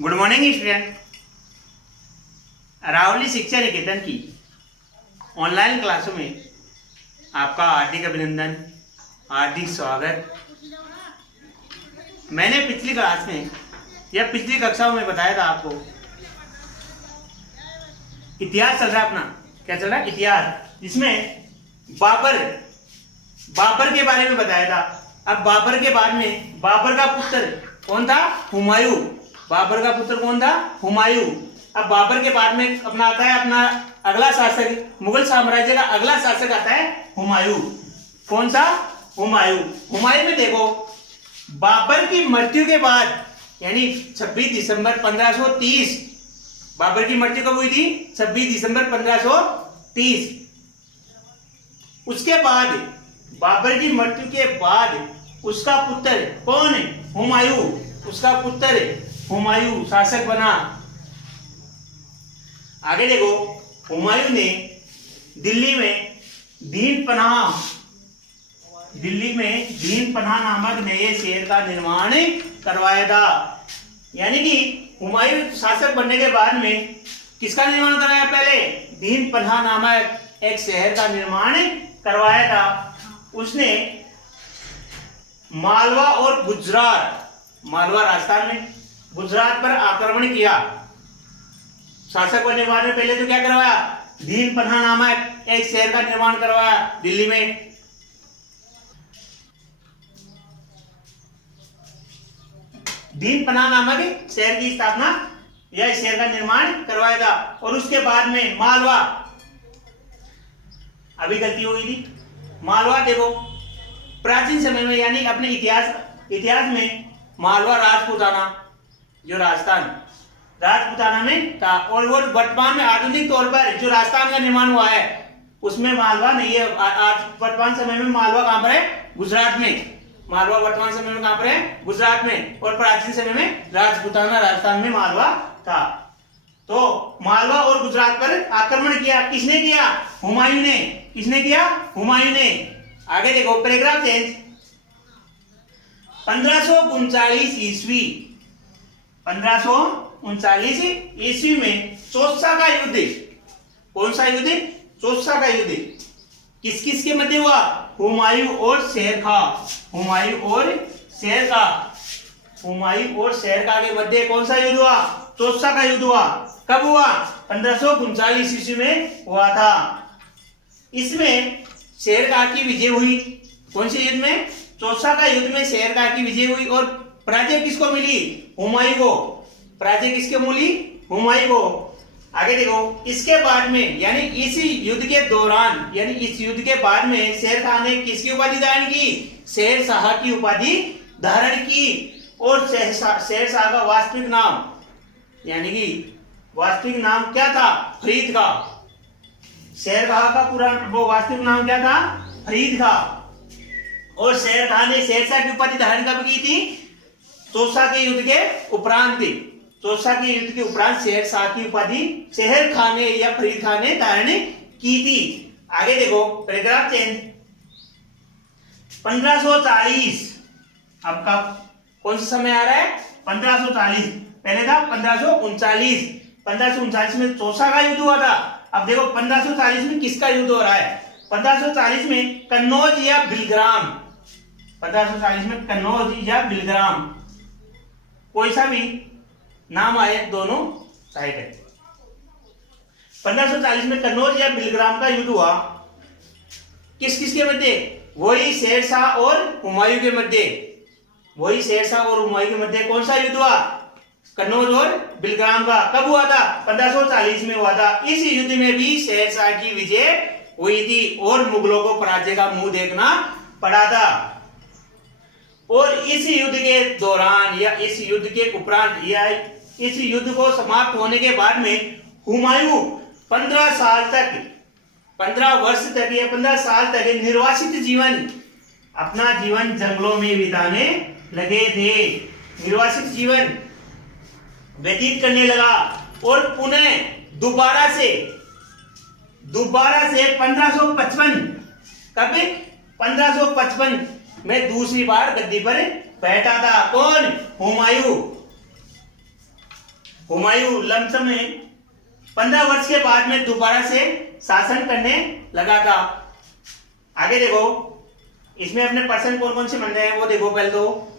Good morning student. रावली शिक्षा निकेतन की ऑनलाइन क्लासों में आपका हार्दिक अभिनंदन, हार्दिक स्वागत। मैंने पिछली क्लास में या पिछली कक्षाओं में बताया था आपको इतिहास चल रहा है अपना। क्या चल रहा है? इतिहास, जिसमें बाबर के बारे में बताया था। अब बाबर के बाद में बाबर का पुत्र कौन था? हुमायूं। बाबर का पुत्र कौन था? हुमायूं। अब बाबर के बाद में अपना आता है अपना अगला शासक, मुगल साम्राज्य का अगला शासक आता है हुमायूं। कौन सा? हुमायूं। हुमायूं में देखो, बाबर की मृत्यु के बाद यानी 26 दिसंबर 1530, बाबर की मृत्यु कब हुई थी? 26 दिसंबर 1530। उसके बाद बाबर की मृत्यु के बाद उसका पुत्र कौन है? हुमायूं। उसका पुत्र हुमायूं शासक बना। आगे देखो, हुमायूं ने दिल्ली में दीन पनाह नामक नए शहर का निर्माण करवाया था। यानी कि हुमायूं शासक बनने के बाद में किसका निर्माण कराया? पहले दीन पनाह नामक एक शहर का निर्माण करवाया था। उसने मालवा और मालवा राजस्थान में गुजरात पर आक्रमण किया। शासक बनने के बाद में पहले तो क्या करवाया? दीन पनाह नामक एक शहर का निर्माण करवाया दिल्ली में। दीन पनाह नामक शहर की स्थापना या शहर का निर्माण करवाया था। और उसके बाद में मालवा, अभी गलती हो गई थी। मालवा देखो, प्राचीन समय में यानी अपने इतिहास में मालवा राजपूताना, जो राजपूताना में था। और वो वर्तमान में आधुनिक तौर पर जो राजस्थान का निर्माण हुआ है उसमें मालवा नहीं है। आज वर्तमान समय में मालवा कहां पर है? गुजरात में। मालवा वर्तमान समय में कहां पर है? गुजरात में। और प्राचीन समय में राजपूताना राजस्थान में मालवा था। तो मालवा और गुजरात पर आक्रमण किया। किसने किया? हुमायूं ने। किसने किया? हुमायूं ने। आगे देखो, पैराग्राफ चेंज। 1539 ईस्वी 1539 ईस्वी में चौसा का युद्ध। कौन सा युद्ध? चौसा का युद्ध। किस किस के मध्य हुआ? हुमायूं और शेर खां। हुमायूं और शेर खां के मध्य कौन सा युद्ध हुआ? चौसा का युद्ध हुआ। कब हुआ? 1539 ईस्वी में हुआ था। इसमें शेर खां की विजय हुई। कौन से युद्ध में? चौसा का युद्ध में शेर खां की विजय हुई। और पराजय किसको मिली? हुमायूं को। पराजय किसको मिली? हुमायूं को। आगे देखो, इसके बाद में यानी इस युद्ध के दौरान यानी इस युद्ध के बाद में शेर खां ने किसकी उपाधि धारण की? शेरशाह की उपाधि धारण की। और शेरशाह का वास्तविक नाम यानी कि वास्तविक नाम क्या था? फरीद का। शेरशाह का पूरा वो वास्तविक नाम क्या था? फरीद का। और शेर खां ने शेरशाह की उपाधि धारण कब की थी? चौसा के युद्ध के उपरांत। चौसा के युद्ध के उपरांत शेरशाह की उपाधि शेर खां ने या फरीद खां ने धारण की थी। आगे देखो, पैराग्राफ चेंज। 1540 अब का कौन सा समय आ रहा है? 1540। पहले था 1539। 1539 में चौसा का युद्ध हुआ था। अब देखो 1540 में किसका युद्ध हो रहा है? 1540 में कन्नौज या बिलग्राम। 1540 में कन्नौज या बिलग्राम, कोई सा भी नाम आए, दोनों साइड है। 1540 में कन्नौज या बिलग्राम का युद्ध हुआ। किस किस के मध्य? वही शेरशाह और हुमायूं के मध्य। वही शेरशाह और हुमायूं के मध्य कौन सा युद्ध हुआ? कन्नौज और बिलग्राम का। कब हुआ था? 1540 में हुआ था। इस युद्ध में भी शेरशाह की विजय हुई थी और मुगलों को पराजय का मुंह देखना पड़ा था। और इस युद्ध के दौरान या इस युद्ध के उपरांत या इस युद्ध को समाप्त होने के बाद में हुमायूं 15 साल तक 15 वर्ष तक या 15 साल तक निर्वासित जीवन, अपना जीवन जंगलों में बिताने लगे थे। निर्वासित जीवन व्यतीत करने लगा। और पुनः दोबारा से 1555 कब? 1555 में दूसरी बार गद्दी पर बैठा था। कौन? हुमायूं। हुमायूं लमसम में 15 वर्ष के बाद में दोबारा से शासन करने लगा था। आगे देखो, इसमें अपने पर्सन कौन कौन से बन रहे हैं वो देखो। पहले तो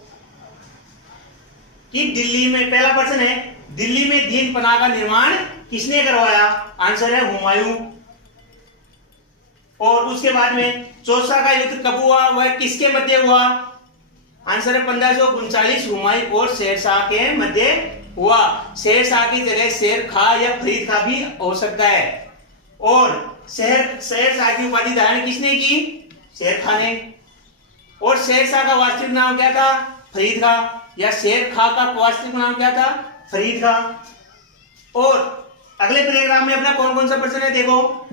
कि दिल्ली में, पहला पर्सन है, दिल्ली में दीन पनाह का निर्माण किसने करवाया? आंसर है हुमायूं। और उसके बाद में चौसा का युद्ध कब हुआ? वह किसके मध्य हुआ? आंसर है 1539 हुमायूं और शेरशाह के मध्य हुआ। शेरशाह की जगह शेर खां या फरीद खां भी हो सकता है। और शेरशाह की उपाधि धारण किसने की? शेर खां ने। और शेरशाह का वास्तविक नाम क्या था? फरीद खां। या शेर खां का वास्तविक नाम क्या था? फरीद खां। और अगले पैराग्राफ में अपना कौन कौन सा प्रश्न है देखो।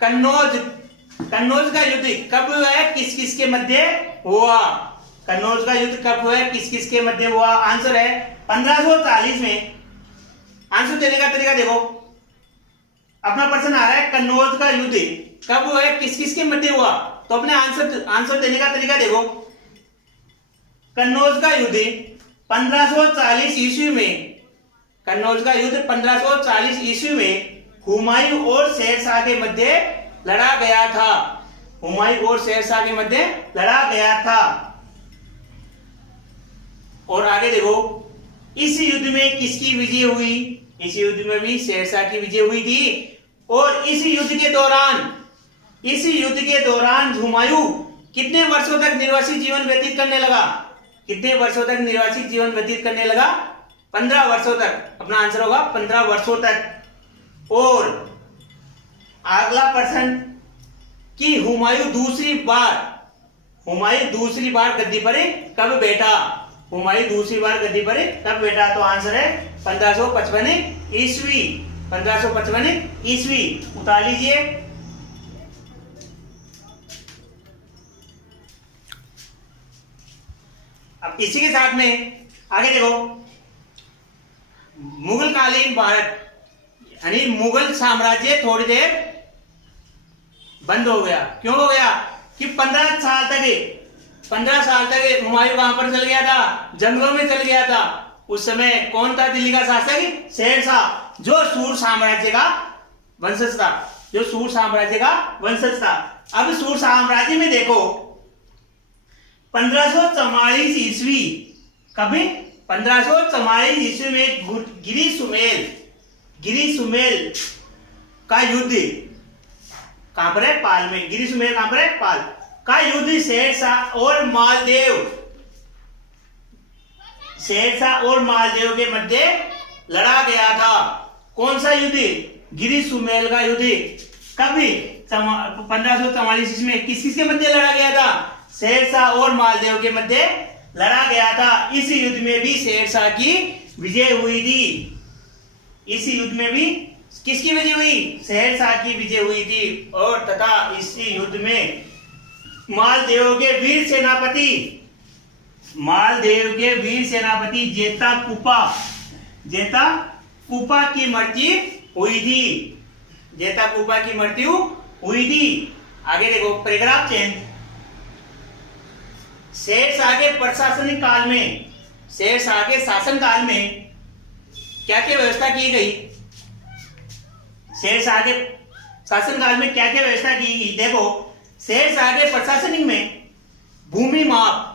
कन्नौज का युद्ध कब हुआ है? किस किस के मध्य हुआ? कन्नौज का युद्ध कब हुआ है? किस किस के मध्य हुआ? आंसर है 1540 में। आंसर देने का तरीका देखो, अपना प्रश्न आ रहा है कन्नौज का युद्ध कब हुआ है? किस किस के मध्य हुआ? तो अपने आंसर देने का तरीका देखो। कन्नौज का युद्ध 1540 ईस्वी में, कन्नौज का युद्ध 1540 ईस्वी में हुमायूं और शेरशाह के मध्य लड़ा गया था। हुमायूं और शेरशाह के मध्य लड़ा गया था। और आगे देखो, इस युद्ध में किसकी विजय हुई? इस युद्ध में भी शेरशाह की विजय हुई थी। और इस युद्ध के दौरान हुमायूं कितने वर्षों तक निर्वासित जीवन व्यतीत करने लगा? कितने वर्षों तक निर्वासित जीवन व्यतीत करने लगा? 15 वर्षों तक। अपना आंसर होगा 15 वर्षों तक। और अगला प्रश्न कि हुमायूं दूसरी बार गद्दी पर कब बैठा? हुमायूं दूसरी बार गद्दी पर कब बैठा? तो आंसर है 1555 ईस्वी। 1555 ईस्वी उतार लीजिए। अब इसी के साथ में आगे देखो, मुगल कालीन भारत यानी मुगल साम्राज्य थोड़ी देर बंद हो गया। क्यों हो गया? कि 15 साल तक हुमायूं कहां पर चल गया था? जंगलों में चल गया था। उस समय कौन था दिल्ली का शासक? शेरशाह, जो सूर साम्राज्य का वंशज था। अब सूर साम्राज्य में देखो 1544 ईस्वी, कभी 1544 ईस्वी में गिरी सुमेल का युद्ध कहां पर है? पाल में। गिरी सुमेल कहां पर है? पाल का युद्ध शेरशाह और मालदेव के मध्य लड़ा गया था। कौन सा युद्ध? गिरी सुमेल का युद्ध। कभी 1544 ईस्वी में किस किस के मध्य लड़ा गया था? शेरशाह और मालदेव के मध्य लड़ा गया था। इस युद्ध में भी शेरशाह की विजय हुई थी। इस युद्ध में भी किसकी विजय हुई? शेरशाह की विजय हुई थी। और तथा इस युद्ध में मालदेव के वीर सेनापति जेता कुपा की मृत्यु हुई थी। आगे देखो, पैराग्राफ चेंज। शेरशाह के शासन काल में क्या क्या व्यवस्था की गई? शेरशाह के शासनकाल में क्या क्या व्यवस्था की गई? देखो, शेरशाह के प्रशासनिक में भूमि माप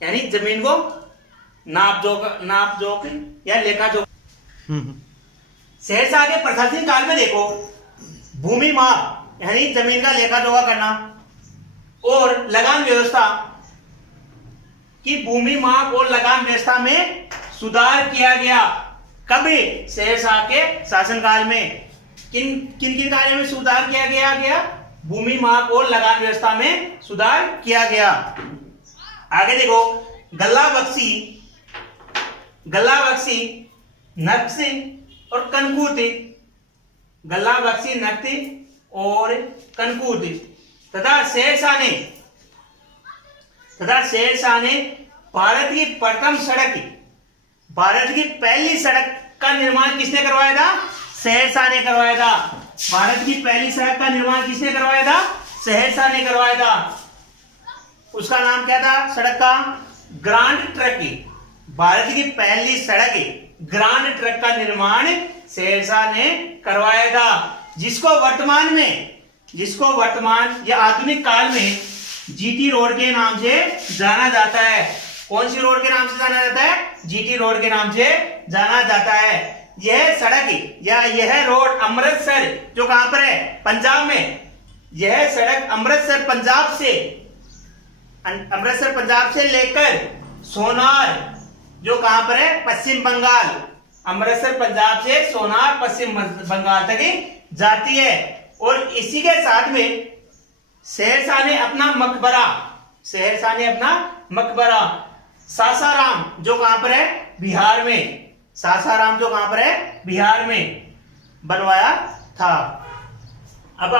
यानी जमीन को नाप जोख या लेखा जोख। शेरशाह के प्रशासनिक काल में देखो, भूमि माप यानी जमीन का लेखा जोखा करना और लगान व्यवस्था की भूमि माप और लगान व्यवस्था में सुधार किया गया। कभी? शेरशाह के शासनकाल में। किन कार्यों में सुधार किया गया? भूमि माप और लगान व्यवस्था में सुधार किया गया। आगे देखो, गल्ला बख्शी नक्शे और कनकूत तथा शेरशाह ने भारत की पहली सड़क का निर्माण किसने करवाया था? शेरशाह ने करवाया था। भारत की पहली सड़क का निर्माण किसने करवाया था? शेरशाह ने करवाया था। उसका नाम क्या था? सड़क का ग्रांड ट्रक। भारत की पहली सड़क ग्रांड ट्रक का निर्माण शेरशाह ने करवाया था, जिसको वर्तमान या आधुनिक काल में जीटी रोड के नाम से जाना जाता है। कौन सी रोड के नाम से जाना जाता है? जीटी रोड के नाम से जाना जाता है। यह सड़क या यह रोड अमृतसर, जो कहां पर है? पंजाब में। यह सड़क अमृतसर पंजाब से लेकर सोनार, जो कहां पर है? पश्चिम बंगाल। अमृतसर पंजाब से सोनार पश्चिम बंगाल तक जाती है। और इसी के साथ में शेरशाह ने अपना मकबरा सासाराम, जो कहां पर है? बिहार में। सासाराम जो कहां पर है? बिहार में बनवाया था। अब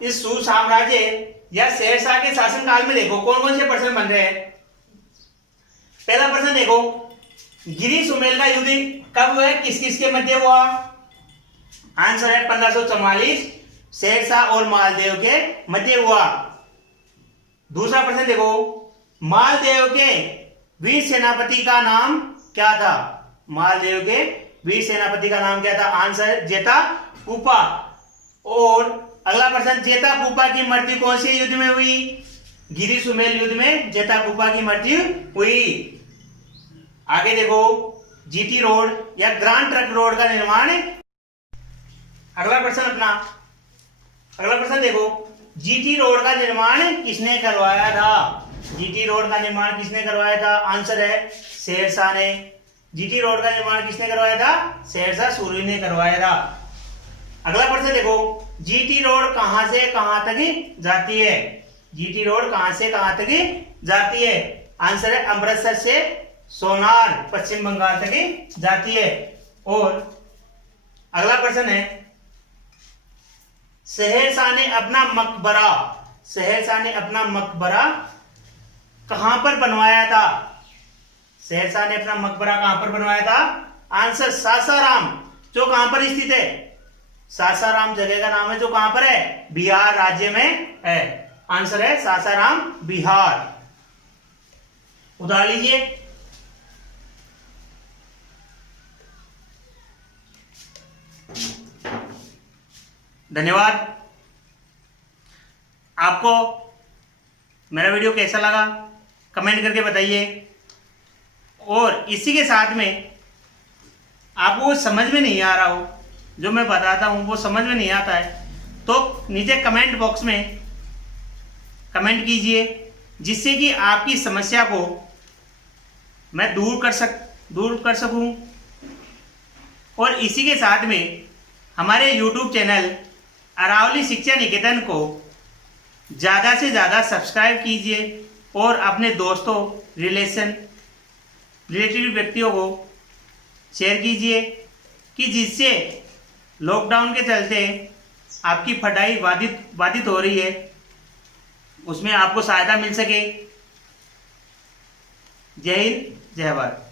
इस सुसाम्राज्य या शेरशाह के शासनकाल में देखो कौन कौन से प्रश्न बन रहे हैं। पहला प्रश्न देखो, गिरी सुमेल का युद्ध कब हुआ? किस किस के मध्य हुआ? आंसर है 1544 शेरशाह और मालदेव के मध्य हुआ। दूसरा प्रश्न देखो, मालदेव के वीर सेनापति का नाम क्या था? मालदेव के वीर सेनापति का नाम क्या था? आंसर जेता कूपा। और अगला प्रश्न, जेता कूपा की मृत्यु कौन से युद्ध में हुई? गिरी सुमेल युद्ध में जेता कूपा की मृत्यु हुई। आगे देखो, जीटी रोड या ग्रांड ट्रक रोड का निर्माण। अगला प्रश्न देखो, जीटी रोड का निर्माण किसने करवाया था? जीटी रोड का निर्माण किसने करवाया था? आंसर है शेरशाह ने। जीटी रोड का निर्माण किसने करवाया था? शेरशाह सूरी ने करवाया था। अगला प्रश्न देखो, जीटी रोड कहां से कहां तक जाती है? जीटी रोड कहां से कहां तक जाती है? आंसर है अमृतसर से सोनार पश्चिम बंगाल तक जाती है। और अगला प्रश्न है, शेरशाह ने अपना मकबरा कहां पर बनवाया था? शेरशाह ने अपना मकबरा कहां पर बनवाया था? आंसर सासाराम, जो कहां पर स्थित है? सासाराम जगह का नाम है, जो कहां पर है? बिहार राज्य में है। आंसर है सासाराम, बिहार। उदाहरण लीजिए, धन्यवाद। आपको मेरा वीडियो कैसा लगा कमेंट करके बताइए। और इसी के साथ में आपको समझ में नहीं आ रहा हो, जो मैं बताता हूं वो समझ में नहीं आता है, तो नीचे कमेंट बॉक्स में कमेंट कीजिए, जिससे कि आपकी समस्या को मैं दूर कर सकूं। और इसी के साथ में हमारे YouTube चैनल अरावली शिक्षा निकेतन को ज़्यादा से ज़्यादा सब्सक्राइब कीजिए और अपने दोस्तों, रिलेटिव व्यक्तियों को शेयर कीजिए, कि जिससे लॉकडाउन के चलते आपकी पढ़ाई बाधित हो रही है, उसमें आपको सहायता मिल सके। जय हिंद, जय भारत।